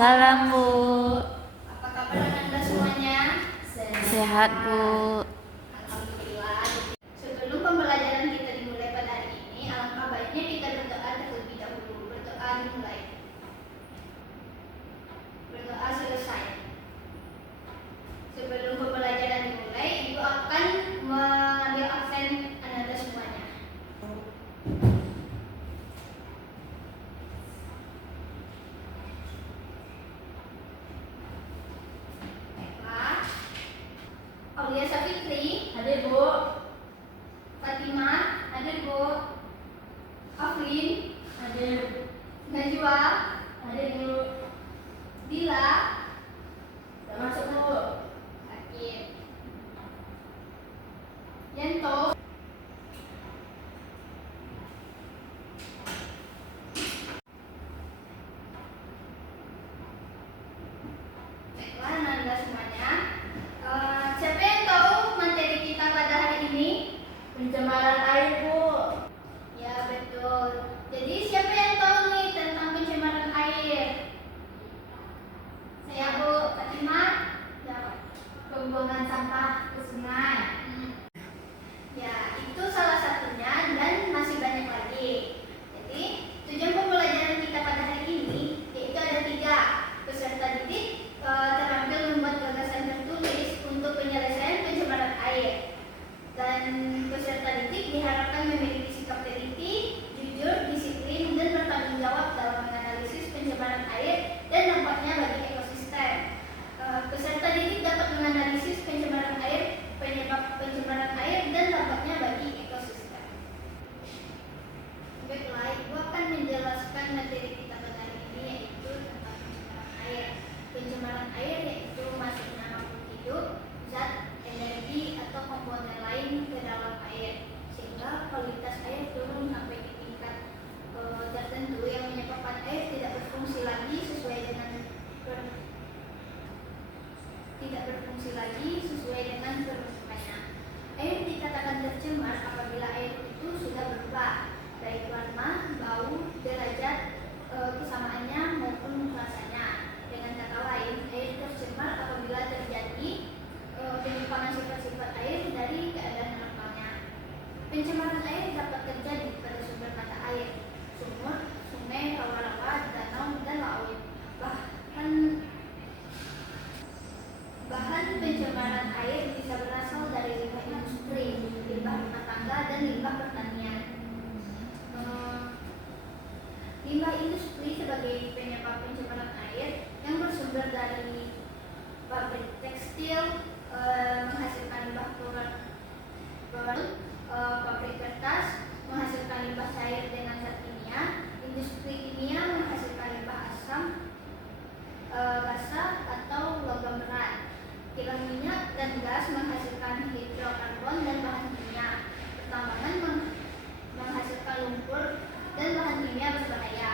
Salam Bu. Apa kabar Anda semuanya? Sehat Bu. Alhamdulillah. Sebelum pembelajaran kita dimulai pada hari ini, alangkah baiknya kita berdoa terlebih dahulu. Berdoa dimulai. Berdoa selesai. Sebelum pembelajaran dimulai, Ibu akan mengambil absen Anda semuanya. Aulia Safitri, Hadir Bu. Fatimah, hadir Bu. Afrin, Hadir. Najwa, Hadir Bu. Dila, Sudah masuk Bu. Hadir. Yanto, baiklah Anda semuanya. Siapa yang tahu materi kita pada hari ini? Pencemaran air Bu. Ya betul. Jadi siapa yang tahu nih tentang pencemaran air? Saya Bu Fatimah. Jawab. Pembuangan sampah ke sungai. Ya, itu salah satunya dan masih banyak lagi. Jadi, tujuan pembelajaran kita pada hari ini yaitu ada 3. Peserta didik terampil membuat gagasan tertulis untuk penyelesaian pencemaran air. Dan peserta didik diharapkan memiliki sikap teliti, jujur, disiplin, dan bertanggung jawab dalam menganalisis pencemaran air dan dampaknya bagi ekosistem. Peserta didik dapat menganalisis pencemaran air, penyebab pencemaran air, dan dampaknya bagi ekosistem. Baiklah, Ibu akan menjelaskan materi kita pada hari ini yaitu tentang pencemaran air. Pencemaran air yaitu masuknya makhluk hidup, zat, energi, atau komponen lain ke dalam air sehingga kualitas air turun sampai di tingkat tertentu yang menyebabkan air tidak berfungsi lagi sesuai dengan peruntukannya. Air dikatakan tercemar apabila air itu sudah berubah baik warna, bau, derajat kesamaannya maupun rasanya. Dengan kata lain, air tercemar apabila terjadi penyimpangan sifat-sifat air dari keadaan normalnya. Pencemaran air dapat terjadi pada sumber mata air, sumur, sungai, rawa-rawa, danau, dan laut. Bahan pencemaran air bisa berasal dari limbah industri, limbah rumah tangga, dan limbah pertanian. Limbah industri sebagai penyebab pencemaran air yang bersumber dari pabrik tekstil menghasilkan limbah klorin, pabrik kertas menghasilkan limbah cair dengan zat kimia, industri kimia menghasilkan limbah asam basa atau logam berat. Kilang minyak dan gas menghasilkan hidrokarbon dan bahan kimia. Pertambangan menghasilkan lumpur dan bahan kimia berbahaya.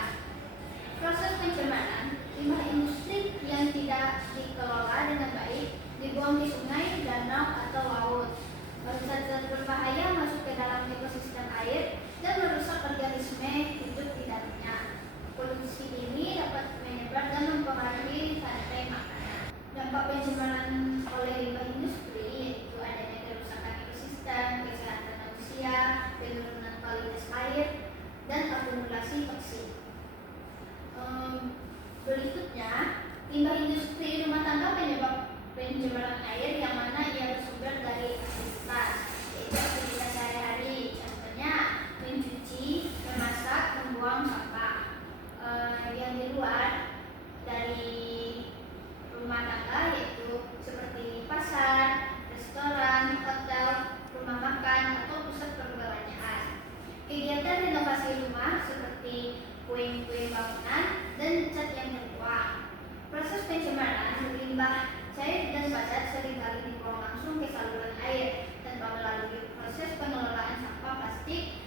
Proses pencemaran limbah industri yang tidak dikelola dengan baik dibuang di sungai, danau, atau laut. Zat-zat berbahaya masuk ke dalam ekosistem air dan merusak organisme hidup di dalamnya. Polusi ini dapat menyebar dan mempengaruhi rantai makanan. Dampak pencemaran oleh limbah industri yaitu adanya kerusakan ekosistem, kesehatan manusia, penurunan kualitas air, dan akumulasi toksik. Berikutnya, limbah industri rumah tangga penyebab pencemaran air yang mana ia bersumber dari aktivitas, yaitu aktivitas sehari-hari. Contohnya mencuci, memasak, membuang sampah. Yang di luar dari rumah tangga yaitu seperti pasar, restoran, hotel, rumah makan, atau pusat perbelanjaan. Kegiatan renovasi rumah seperti puing-puing bangunan dan cat yang terbuang. Proses pencemaran limbah cair dan padat seringkali dibuang langsung ke saluran air tanpa melalui proses pengelolaan sampah plastik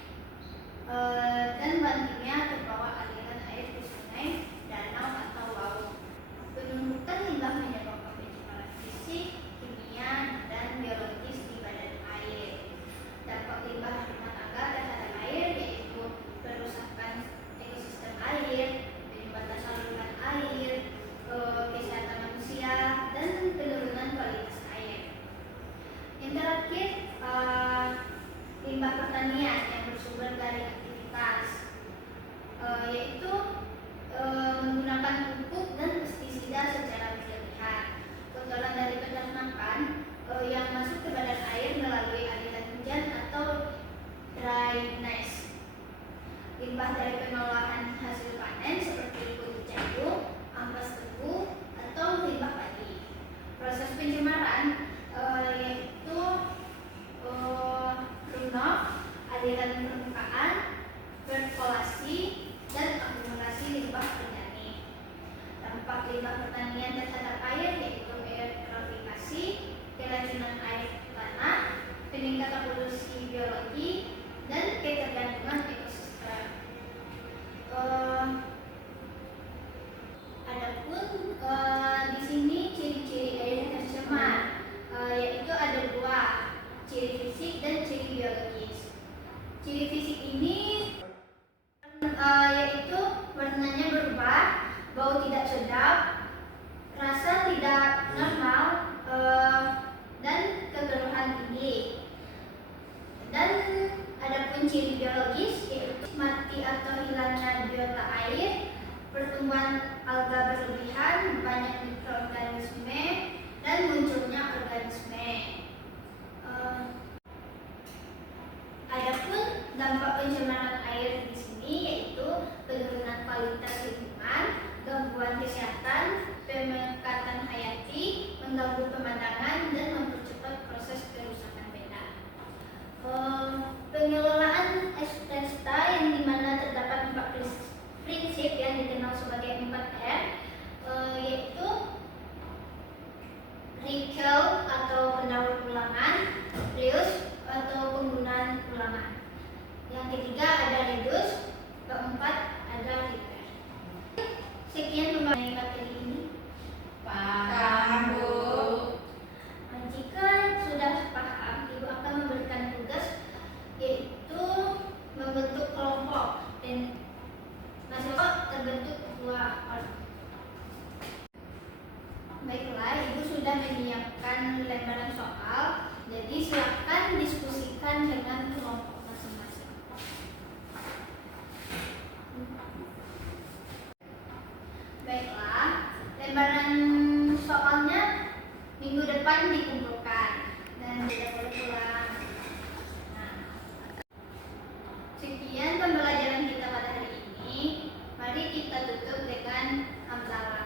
dan bahan kimia terbawa aliran air ke sungai, danau, atau laut. Penumpukan limbah menyebabkan pencemaran fisik, kimia, dan biologis di badan air. Dampak limbah rumah tangga terhadap air yaitu perusakan ekosistem air, penyumbatan saluran air, dari aktivitas, yaitu menggunakan pupuk dan pestisida secara berlebihan, kotoran dari peternakan yang masuk ke badan air melalui aliran hujan atau drainase, limbah dari pengolahan hasil panen seperti kulit jagung, ampas tebu, atau limbah padi. Proses pencemaran yaitu runoff, aliran permukaan, perkolasi, dan akumulasi limbah organik. Dampak limbah pertanian terhadap air yaitu eutrofikasi, keracunan air tanah, peningkatan polusi biologi, dan ketergantungan ekosistem. Adapun di sini ciri-ciri air tercemar yaitu ada dua, ciri fisik dan ciri biologis. Ciri fisik ini yaitu warnanya berubah, bau tidak sedap, rasa tidak normal, dan kekeruhan tinggi. Dan adapun ciri biologis yaitu mati atau hilangnya biota air, pertumbuhan alga berlebihan, banyak mikroorganisme, dan munculnya organisme. Adapun dampak pencemaran air di sini yaitu penurunan kualitas lingkungan, gangguan kesehatan, pemekatan hayati, mengganggu pemandangan, dan mempercepat proses kerusakan benda. Pengelolaan ekosista yang dimana terdapat 4 prinsip yang dikenal sebagai 4R, yaitu recycle atau pendaur ulangan, reuse atau penggunaan ulangan. Yang ketiga ada reduce, keempat ada repair. Sekian pembahasan materi ini. Paham, Bu. Jika sudah paham, Ibu akan memberikan tugas yaitu membentuk kelompok dan masing-masing terbentuk 2 orang. Baiklah, Ibu sudah menyiapkan lembaran soal, jadi silakan diskusikan dengan kelompok masing-masing. Baiklah, lembaran soalnya minggu depan dikumpulkan dan tidak boleh pulang. Nah, sekian pembelajaran kita pada hari ini. Mari kita tutup dengan hamdalah.